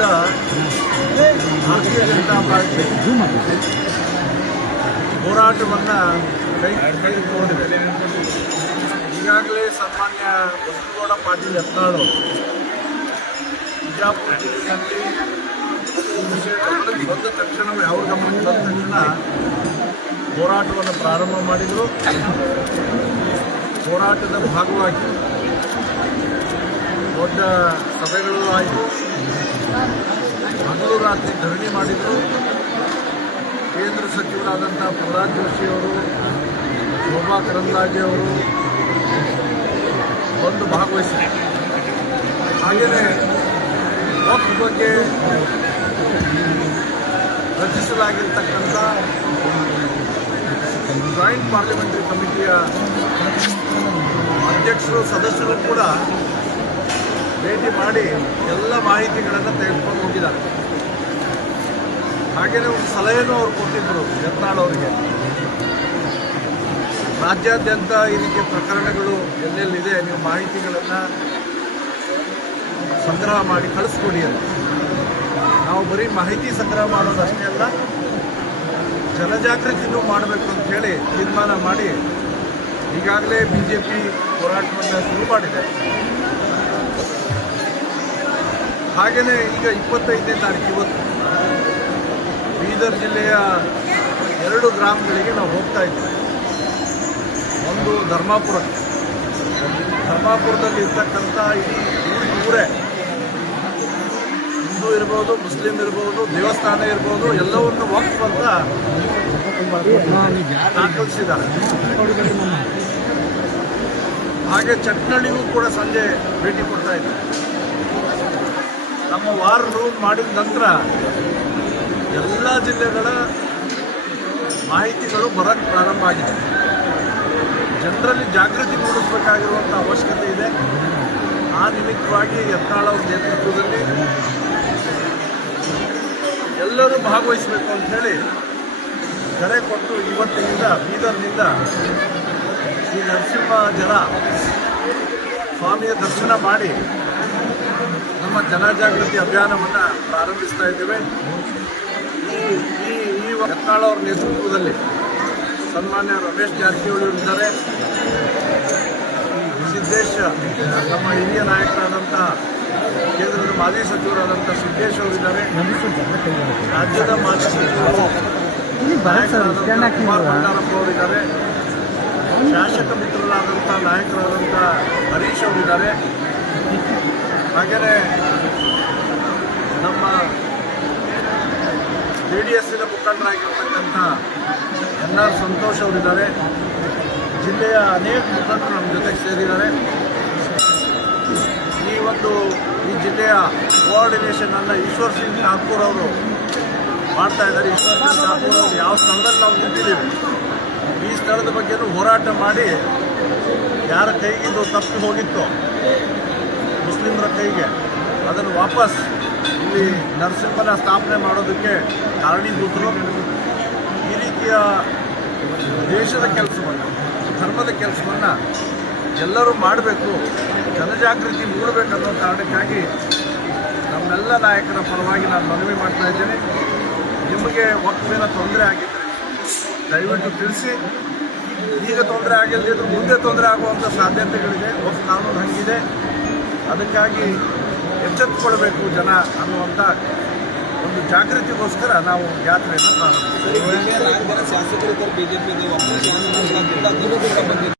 ವಿರುದ್ಧ ಭಾರತೀಯ ಜನತಾ ಪಾರ್ಟಿ ಹೋರಾಟವನ್ನು ಕೈ ಕೈಗೊಂಡಿದೆ ಈಗಾಗಲೇ ಸಾಮಾನ್ಯ ಬಸನಗೌಡ ಪಾಟೀಲ್ ಯತ್ನಾಳು ಬಿಜಾಪುರ ಜಿಲ್ಲೆಯಲ್ಲಿ ವಿಷಯ ಬಂದ ತಕ್ಷಣವೇ ಅವ್ರ ಗಮನಕ್ಕೆ ಬಂದ ತಕ್ಷಣ ಹೋರಾಟವನ್ನು ಪ್ರಾರಂಭ ಮಾಡಿದರು. ಹೋರಾಟದ ಭಾಗವಾಗಿ ದೊಡ್ಡ ಸಭೆಗಳು ಆಯಿತು. ಹಗಲು ರಾತ್ರಿ ಧರಣಿ ಮಾಡಿದರು. ಕೇಂದ್ರ ಸಚಿವರಾದಂಥ ಪ್ರಹ್ಲಾದ್ ಜೋಶಿ ಅವರು, ಶೋಭಾ ಕರಂದ್ಲಾಜೆ ಅವರು ಬಂದು ಭಾಗವಹಿಸಿದರು. ಹಾಗೆಯೇ ವಕ್ಫ್ ಬಗ್ಗೆ ರಚಿಸಲಾಗಿರ್ತಕ್ಕಂಥ ಜಾಯಿಂಟ್ ಪಾರ್ಲಿಮೆಂಟರಿ ಕಮಿಟಿಯ ಅಧ್ಯಕ್ಷರು, ಸದಸ್ಯರು ಕೂಡ ಭೇಟಿ ಮಾಡಿ ಎಲ್ಲ ಮಾಹಿತಿಗಳನ್ನು ತೆಗೆದುಕೊಂಡು ಹೋಗಿದ್ದಾರೆ. ಹಾಗೆಯೇ ಒಂದು ಸಲಹೆಯನ್ನು ಅವ್ರು ಕೊಟ್ಟಿದ್ದರು ಯತ್ನಾಳ್ ಅವರಿಗೆ. ರಾಜ್ಯಾದ್ಯಂತ ಈ ರೀತಿಯ ಪ್ರಕರಣಗಳು ಎಲ್ಲೆಲ್ಲಿದೆ ನೀವು ಮಾಹಿತಿಗಳನ್ನು ಸಂಗ್ರಹ ಮಾಡಿ ಕಳಿಸ್ಕೊಡಿ ಅಂತ. ನಾವು ಬರೀ ಮಾಹಿತಿ ಸಂಗ್ರಹ ಮಾಡೋದು ಅಷ್ಟೇ ಅಲ್ಲ, ಜನಜಾಗೃತಿನೂ ಮಾಡಬೇಕು ಅಂತ ಹೇಳಿ ತೀರ್ಮಾನ ಮಾಡಿ ಈಗಾಗಲೇ ಬಿ ಜೆ ಪಿ ಹೋರಾಟವನ್ನು ಶುರು ಮಾಡಿದೆ. ಹಾಗೆಯೇ ಈಗ ಇಪ್ಪತ್ತೈದನೇ ತಾರೀಕು ಇವತ್ತು. ಬೀದರ್ ಜಿಲ್ಲೆಯ ಎರಡು ಗ್ರಾಮಗಳಿಗೆ ನಾವು ಹೋಗ್ತಾ ಇದ್ದೀವಿ. ಒಂದು ಧರ್ಮಾಪುರ ಧರ್ಮಾಪುರದಲ್ಲಿ ಇರ್ತಕ್ಕಂಥ ಇಡೀ ಊರಿಗೆ ಊರೇ ಹಿಂದೂ ಇರ್ಬೋದು, ಮುಸ್ಲಿಂ ಇರ್ಬೋದು, ದೇವಸ್ಥಾನ ಇರ್ಬೋದು, ಎಲ್ಲವನ್ನು ಅಂತ ದಾಖಲಿಸಿದ್ದಾರೆ. ಹಾಗೆ ಚಟ್ನಳ್ಳಿಗೂ ಕೂಡ ಸಂಜೆ ಭೇಟಿ ಕೊಡ್ತಾ ಇದ್ದಾರೆ. ನಮ್ಮ ವಾರ್ ರೂಮ್ ಮಾಡಿದ ನಂತರ ಎಲ್ಲ ಜಿಲ್ಲೆಗಳ ಮಾಹಿತಿಗಳು ಬರಕ್ಕೆ ಪ್ರಾರಂಭ ಆಗಿದೆ. ಜನರಲ್ಲಿ ಜಾಗೃತಿ ಮೂಡಿಸಬೇಕಾಗಿರುವಂಥ ಅವಶ್ಯಕತೆ ಇದೆ. ಆ ನಿಮಿತ್ತವಾಗಿ ಯತ್ನಾಳ್ ಅವ್ರ ನೇತೃತ್ವದಲ್ಲಿ ಎಲ್ಲರೂ ಭಾಗವಹಿಸಬೇಕು ಅಂತ ಹೇಳಿ ಕರೆ ಕೊಟ್ಟು ಇವತ್ತಿನಿಂದ ಬೀದರ್ನಿಂದ ಈ ನರಸಿಂಹ ಜನ ಸ್ವಾಮಿಯ ದರ್ಶನ ಮಾಡಿ ನಮ್ಮ ಜನಜಾಗೃತಿ ಅಭಿಯಾನವನ್ನು ಪ್ರಾರಂಭಿಸ್ತಾ ಇದ್ದೇವೆ. ಈ ಈ ಈ ಅವ್ರ ನೇತೃತ್ವದಲ್ಲಿ ಸನ್ಮಾನ್ಯ ರಮೇಶ್ ಜಾರಕಿಹೊಳಿ ಇದ್ದಾರೆ. ಸಿದ್ದೇಶ್, ನಮ್ಮ ಹಿರಿಯ ನಾಯಕರಾದಂಥ ಕೇಂದ್ರದ ಮಾಜಿ ಸಚಿವರಾದಂಥ ಸಿದ್ದೇಶ್ ಅವರಿದ್ದಾರೆ ರಾಜ್ಯದ ಮಾಜಿ ಸಚಿವರು ಕುಮಾರ್ ಬಂಗಾರಪ್ಪ ಅವರಿದ್ದಾರೆ ಶಾಸಕ ಮಿತ್ರರಾದಂಥ ನಾಯಕರಾದಂಥ ಹರೀಶ್ ಅವರಿದ್ದಾರೆ ಹಾಗೆಯೇ ನಮ್ಮ ಜೆ ಡಿ ಎಸ್ಸಿನ ಮುಖಂಡರಾಗಿರ್ತಕ್ಕಂಥ ಎನ್ ಆರ್ ಸಂತೋಷ್ ಅವರಿದ್ದಾರೆ. ಜಿಲ್ಲೆಯ ಅನೇಕ ಮುಖಂಡರು ನಮ್ಮ ಜೊತೆಗೆ ಸೇರಿದ್ದಾರೆ. ಈ ಒಂದು ಈ ಜಿಲ್ಲೆಯ ಕೋಆರ್ಡಿನೇಷನ್ ಅನ್ನು ಈಶ್ವರ್ ಸಿಂಗ್ ಠಾಕೂರ್ ಅವರು ಮಾಡ್ತಾ ಇದ್ದಾರೆ. ಈಶ್ವರ್ ಸಿಂಗ್ ಠಾಕೂರ್ ಅವರು ಯಾವ ಸ್ಥಳದಲ್ಲಿ ನಾವು ನಿಂತಿದ್ದೀವಿ, ಈ ಸ್ಥಳದ ಬಗ್ಗೆನೂ ಹೋರಾಟ ಮಾಡಿ ಯಾರ ಕೈಗಿದ್ದು ಇದು ತಪ್ಪಿ ಹೋಗಿತ್ತು ಮುಸ್ಲಿಮರ ಕೈಗೆ ಅದನ್ನು ವಾಪಸ್ ಇಲ್ಲಿ ನರಸಿಂಹನ ಸ್ಥಾಪನೆ ಮಾಡೋದಕ್ಕೆ ಕಾರಣೀಭೂತರು ಈ ರೀತಿಯ ದೇಶದ ಕೆಲಸವನ್ನು, ಧರ್ಮದ ಕೆಲಸವನ್ನು ಎಲ್ಲರೂ ಮಾಡಬೇಕು, ಜನಜಾಗೃತಿ ಮೂಡಬೇಕನ್ನೋ ಕಾರಣಕ್ಕಾಗಿ ನಮ್ಮೆಲ್ಲ ನಾಯಕರ ಪರವಾಗಿ ನಾನು ಮನವಿ ಮಾಡ್ತಾ ಇದ್ದೇನೆ. ನಿಮಗೆ ಒಕ್ಕಲಿನ ತೊಂದರೆ ಆಗಿದ್ದರೆ ದಯವಿಟ್ಟು ತಿಳಿಸಿ. ಈಗ ತೊಂದರೆ ಆಗಿಲ್ಲದಿದ್ದರೂ ಮುಂದೆ ತೊಂದರೆ ಆಗುವಂಥ ಸಾಧ್ಯತೆಗಳಿದೆ. ವಕ್ಫ್ ಕಾನೂನು ಹಂಗಿದೆ. ಅದಕ್ಕಾಗಿ ಎಚ್ಚೆತ್ತುಕೊಳ್ಬೇಕು ಜನ ಅನ್ನುವಂಥ ಒಂದು ಜಾಗೃತಿಗೋಸ್ಕರ ನಾವು ಯಾತ್ರೆಯನ್ನು ಪ್ರಾರಂಭಿಸ್ತೀವಿ